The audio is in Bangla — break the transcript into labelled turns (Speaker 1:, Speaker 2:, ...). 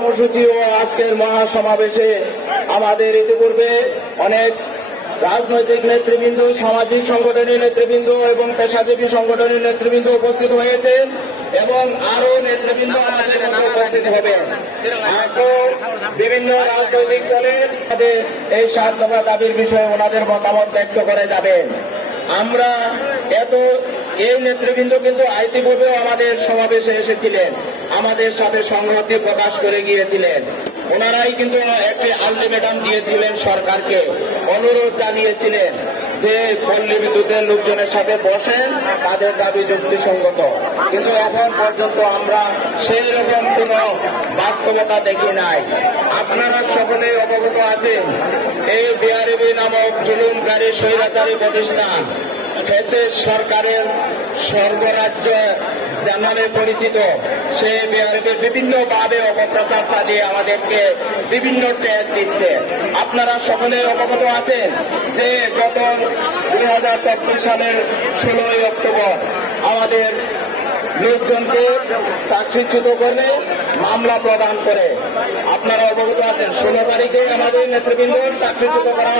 Speaker 1: কর্মসূচি ও আজকের মহাসমাবেশে আমাদের ইতিপূর্বে অনেক রাজনৈতিক নেতৃবৃন্দ, সামাজিক সংগঠনের নেতৃবৃন্দ এবং পেশাজীবী সংগঠনের নেতৃবৃন্দ উপস্থিত হয়েছেন এবং আরও নেতৃবৃন্দ আমাদের উপস্থিত হবেন। তো বিভিন্ন রাজনৈতিক দলের এই সাত দফা দাবির বিষয়ে ওনাদের মতামত ব্যক্ত করে যাবেন। আমরা এত, এই নেতৃবৃন্দ কিন্তু ইতিপূর্বেও আমাদের সমাবেশে এসেছিলেন। আমাদের সাথে সংহতি প্রকাশ করে গিয়েছিলেন। ওনারাই কিন্তু একটি আলটিমেটাম দিয়েছিলেন সরকারকে। অনুরোধ জানিয়েছিলেন যে পল্লী বিদ্যুতের লোকজনের সাথে বসেন, তাদের দাবি যুক্তিসঙ্গত। কিন্তু এখন পর্যন্ত আমরা সেই রকম কোন বাস্তবতা দেখি নাই। আপনারা সকলে অবগত আছেন, এই বিআরবি নামক জুলুমকারী স্বৈরাচারী প্রতিষ্ঠান সরকারের সর্বরাজ্য নামে পরিচিত, সে বিহারকে বিভিন্ন ভাবে অপপ্রচার চালিয়ে আমাদেরকে বিভিন্ন ট্যাগ দিচ্ছে। আপনারা সকলে অবগত আছেন যে গত দুই হাজার চব্বিশ সালের ষোলোই অক্টোবর আমাদের লোকজনকে চাকরিচ্যুত করে মামলা প্রদান করে। আপনারা অবগত আছেন, ষোলো তারিখে আমাদের নেতৃবৃন্দ চাকরিচ্যুত করা